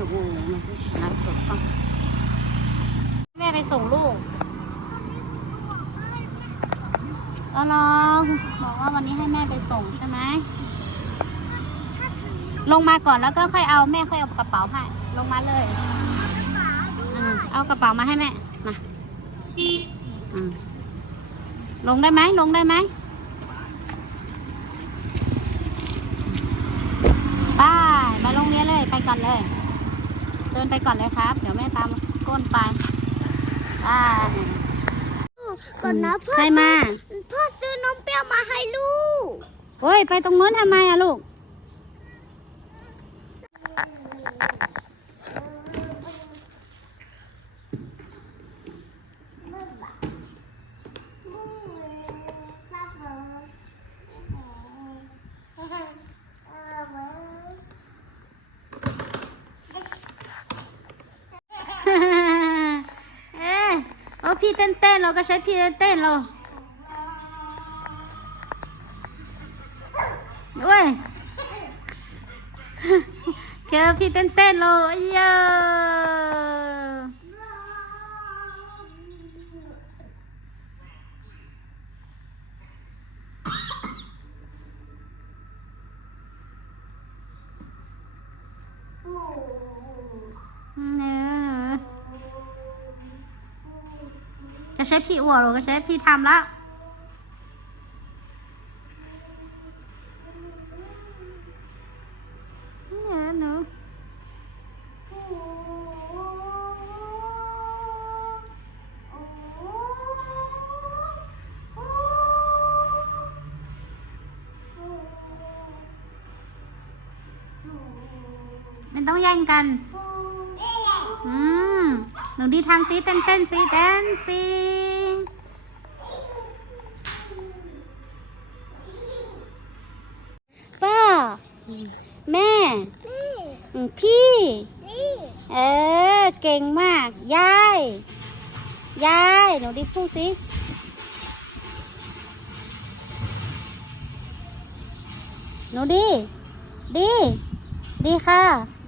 โอ้โหนก็ไลฟ์สดต้องแม่ไปส่งลูกก็ลองบอกว่าวันนี้ให้แม่ไปส่งใช่ไหมลงมาก่อนแล้วก็ค่อยเอาแม่ค่อยเอากระเป๋าให้ลงมาเลยอ่าเอากระเป๋ามาให้แม่มาอืมลงได้ไหมลงได้ไหมไปไปโรงเรียนเลย ไปก่อนเลย เดินไปก่อนเลยครับ เดี๋ยวแม่ตามก้นไปไปก่อนนะพ่อใครมา พ่อซื้อนมเปรี้ยวมาให้ลูก โอ้ย ไปตรงนู้นทำไมอะลูก เอ๊ะเอาพี่เต้นเต้นเราก็ใช้พี่เต้นเต้นเราด้วยแกพี่เต้นเต้นเราเยอะ พี่อวดเราก็ใช้พี่ทำแล้วเนี่ยหนูมันต้องแย่งกัน อืม หนูดีทำซิเต้นเต้นซิเต้นซิป้า แม่อืมพี่ เออ เก่งมายายายหนูดิพูดสิหนูดี ดี ดีค่ะ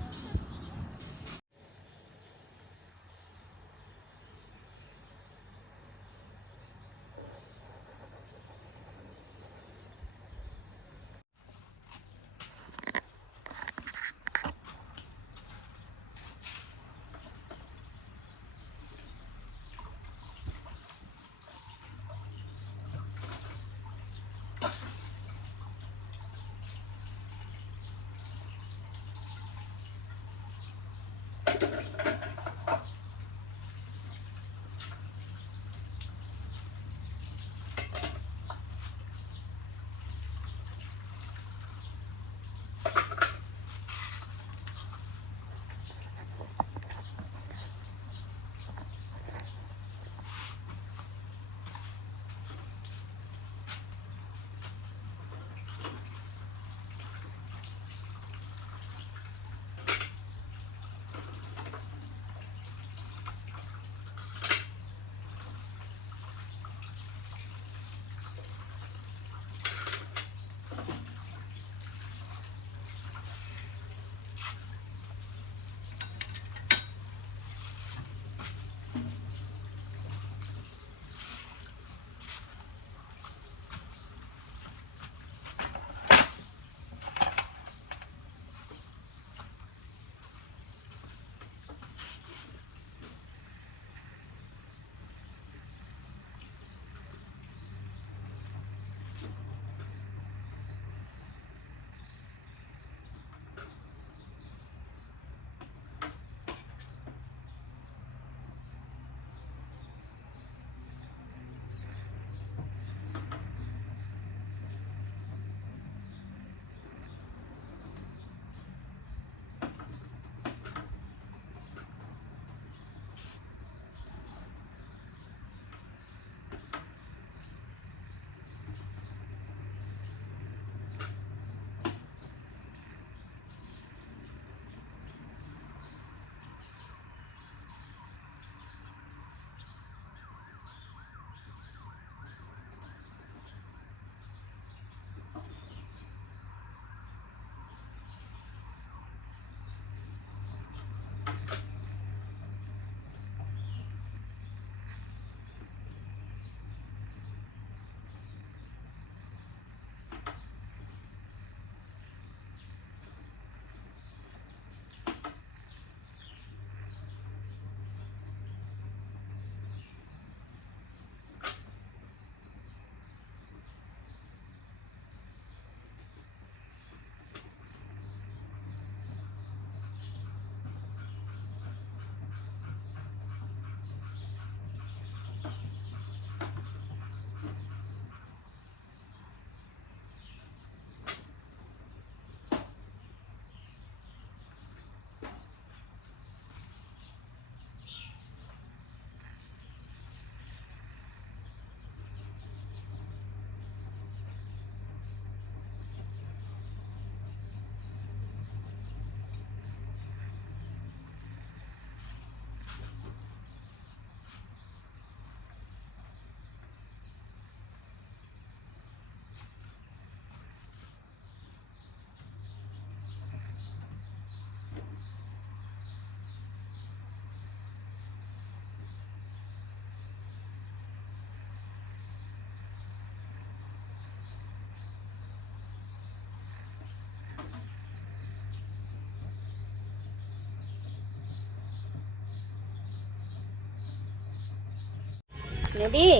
หนูดิ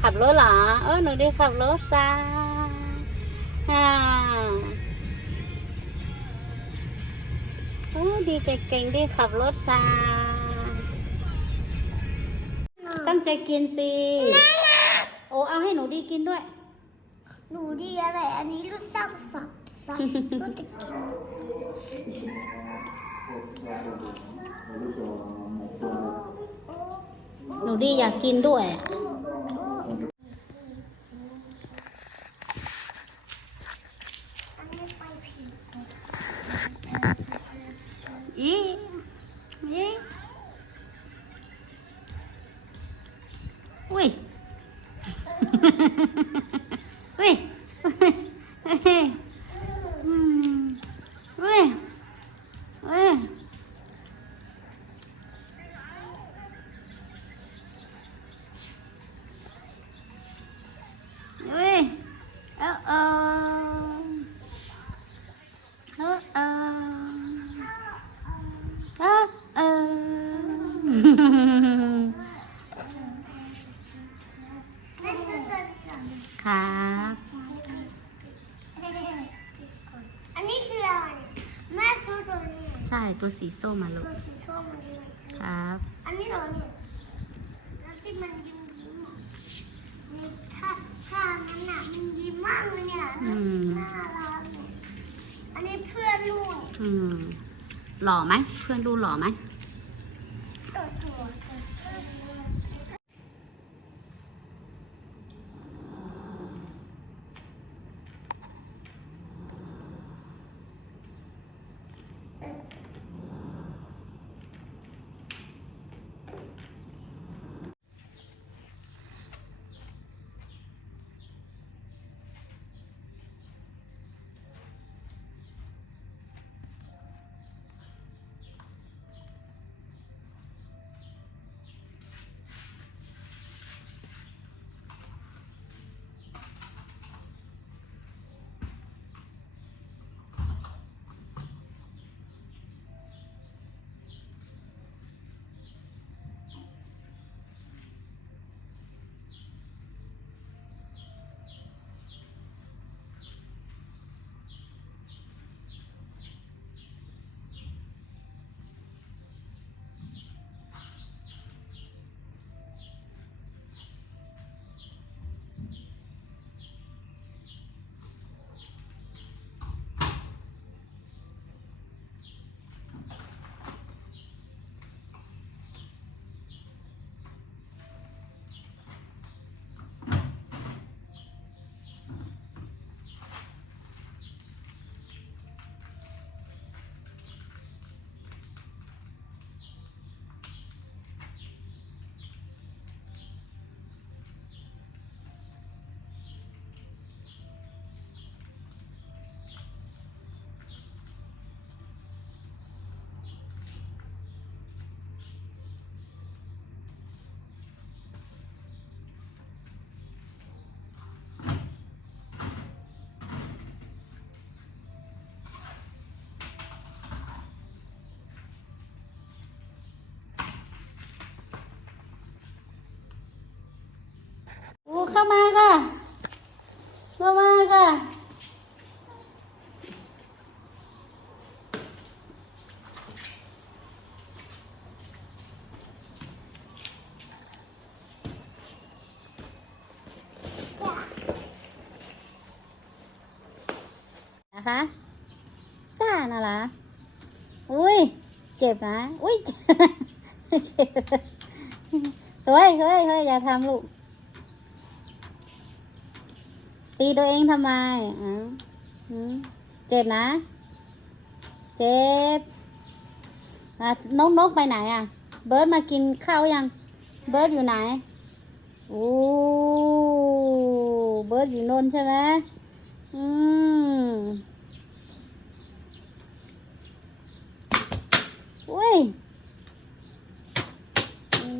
ขับรถเหรอเออหนูดิขับรถซาฮ่าโอ้ดีเก่งๆดิขับรถซาตั้งใจกินสิโอ้เอาให้หนูดีกินด้วย หนูดีอะไร อันนี้รู้สร้างสรรค์สัตว์รู้จะกิน หนูดีอยากกินด้วยอะ อันนี้ไปผิด อีอีอุ้ย อุ้ยอืมอุ้ยอุ้ยอุ้ยเออเออเออเออ เออเออ แม่ซื้อตัวนี้ก่อน ครับ อันนี้คืออะไรแม่ซื้อตัวนี้ ใช่ ตัวสีส้มมาลูตักวสีส้มมันด้วยครับ อันนี้เหรอเนี่ยแล้วที่มันยิ้มยิ้มอะนี่ถ้าถ้านั้นน่ะมันยิ้มมากเลยเนี่ยอืมน่ารักเนี่ยอันนี้เพื่อนลูกอืมหล่อไหมเพื่อนดูหล่อไหม เข้ามาค่ะ เข้ามาค่ะนะคะกล้าน่ะเหรออุ้ย เจ็บนะ อุ้ย เจ็บเฮ้ยเฮ้ยเฮ้ยอย่าทำลูก ตีตัวเองทำไมอืมอืมเจ็บนะ เจ็บอะนกนกไปไหนอะ เบิร์ดมากินข้าวยัง เบิร์ดอยู่ไหนโอ้เบิร์ดอยู่โนนใช่ไหมอืมอุ้ย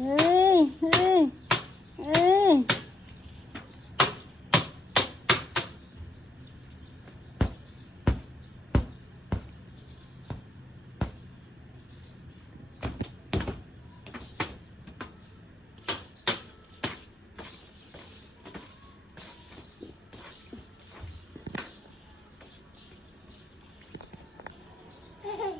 เฮ้ยเฮ้ย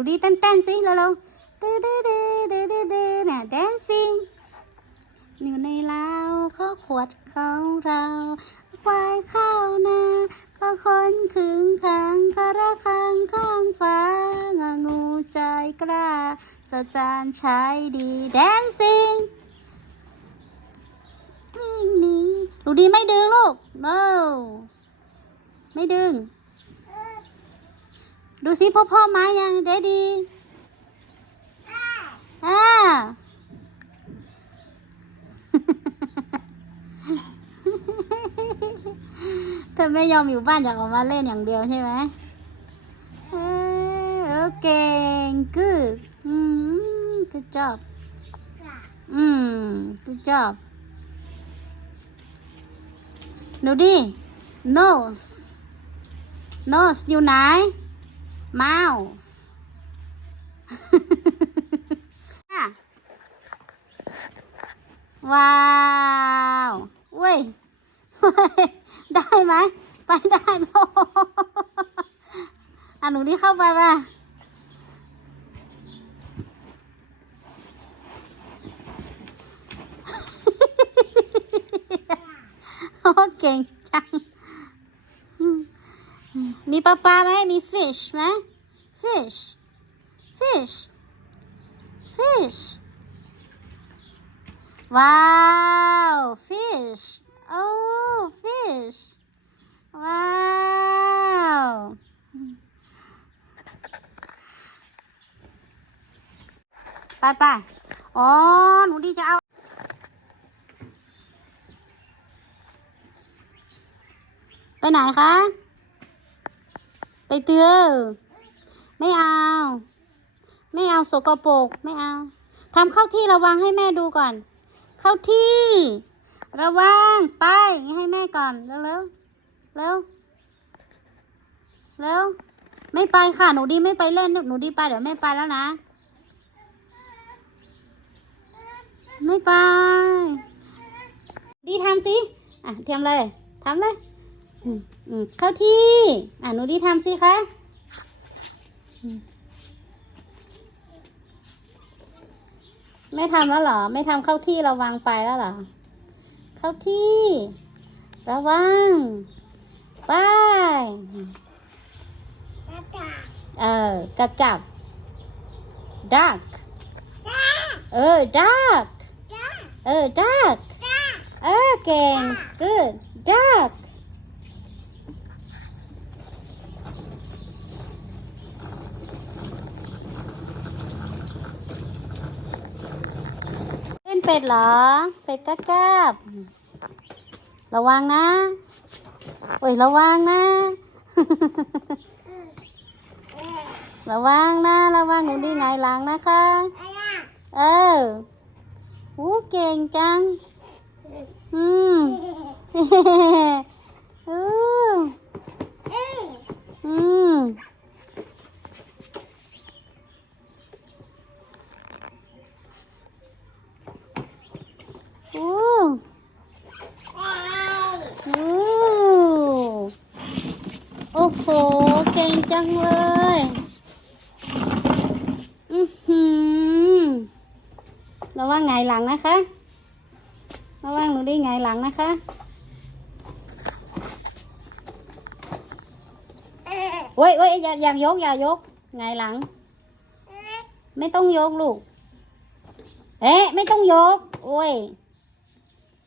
หนูดีเต้นเต้นๆสิเร็วๆตื้อตื้อตื้อตื้อตื้อตื้น่ะ dancing อยู่ในเล้าข้อขวดของเราควายเข้านาก็คนขึงขังคาระคังข้างฟ้างางูใจกล้าจะจานใช้ดี dancing วิ่งหนีหนูดีไม่ดึงลูก no ไม่ดึง ดูสิพ่อพ่อมายังเดดีอ่าเธอไม่ยอมอยู่บ้านอยากออกมาเล่นอย่างเดียวใช่ไหมเออโอเค good อืม good job อืม good job หนูดิ nose nose อยู่ไหน mouth อะว้าวเว้ยเว้ย ได้ไหม ไปได้ไหมโอ้โหอะหนูนี่เข้าไปป่ะโอ้เก่งจัง มีปลาปลาไหมมี fish ไหม fish fish fish ว้าว fish โอ้ fish ว้าวไปไปอ๋อ หนูดีจะเอาไปไหนคะ ไปเตือไม่เอา ไม่เอาสกปรกไม่เอาทำเข้าที่ระวังให้แม่ดูก่อน เข้าที่ ระวังไปให้แม่ก่อนเร็วเร็วเร็วเร็วไม่ไปค่ะหนูดีไม่ไปเล่นหนูดีไปเดี๋ยวแม่ไปแล้วนะไม่ไปดีทำสิอะทำ เลยทำเลยอืมอืมเข้าที่ อะหนูดีทำสิคะอืมไม่ทำแล้วเหรอ ไม่ทำเข้าที่ระวังไปแล้วเหรอ เข้าที่ ระวัง ไปเออกระกับ duck เออ duck เออ duck เออเก่ง good duck เป็ดเหรอ เป็ดกะกาบระวังนะโอ้ยระวังนะ ระวังนะระวังหนูดีไงหลังนะคะ เออหูเก่งจัง อืม อืมอืมอู้อู้โอ้โห เก่งจังเลย อือหือระวังไงายหลังนะคะระวังหนูได้ไงหลังนะคะเว้ยเว้ยอย่าอย่ายกอย่ายกไงหลัง ไม่ต้องยกลูก เอ๊ะไม่ต้องยก โอ้ย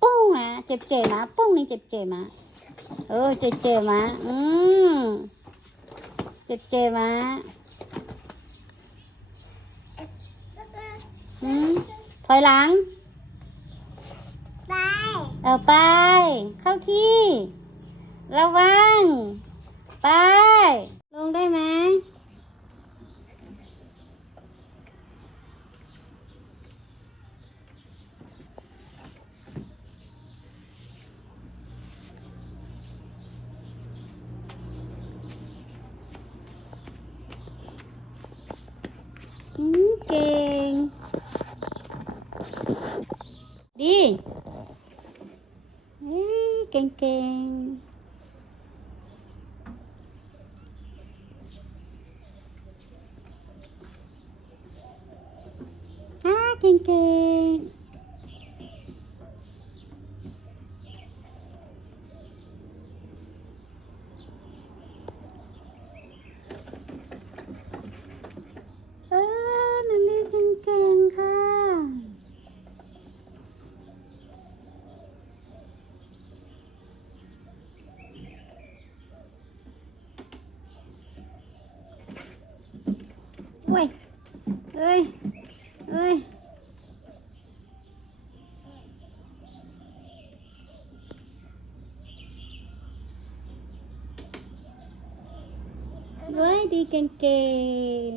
ปุ้งนะเจ็บเจ็บนะปุ้งนี่เจ็บเจ็บมาเออเจ็บเจ็บมาอืมเจ็บเจมะหืม อยหลัง ไป เอาไป เข้าที่ ระวัง ไป ลงได้ไหม อืมเก่ง ดีเอ้ ยเก่งเก่งอ่าเก่งเก่งเออนันนี่เก่งเก่งค่ะ เว้ยเอ้ย เอ้ย เว้ยดีเก่งเก่ง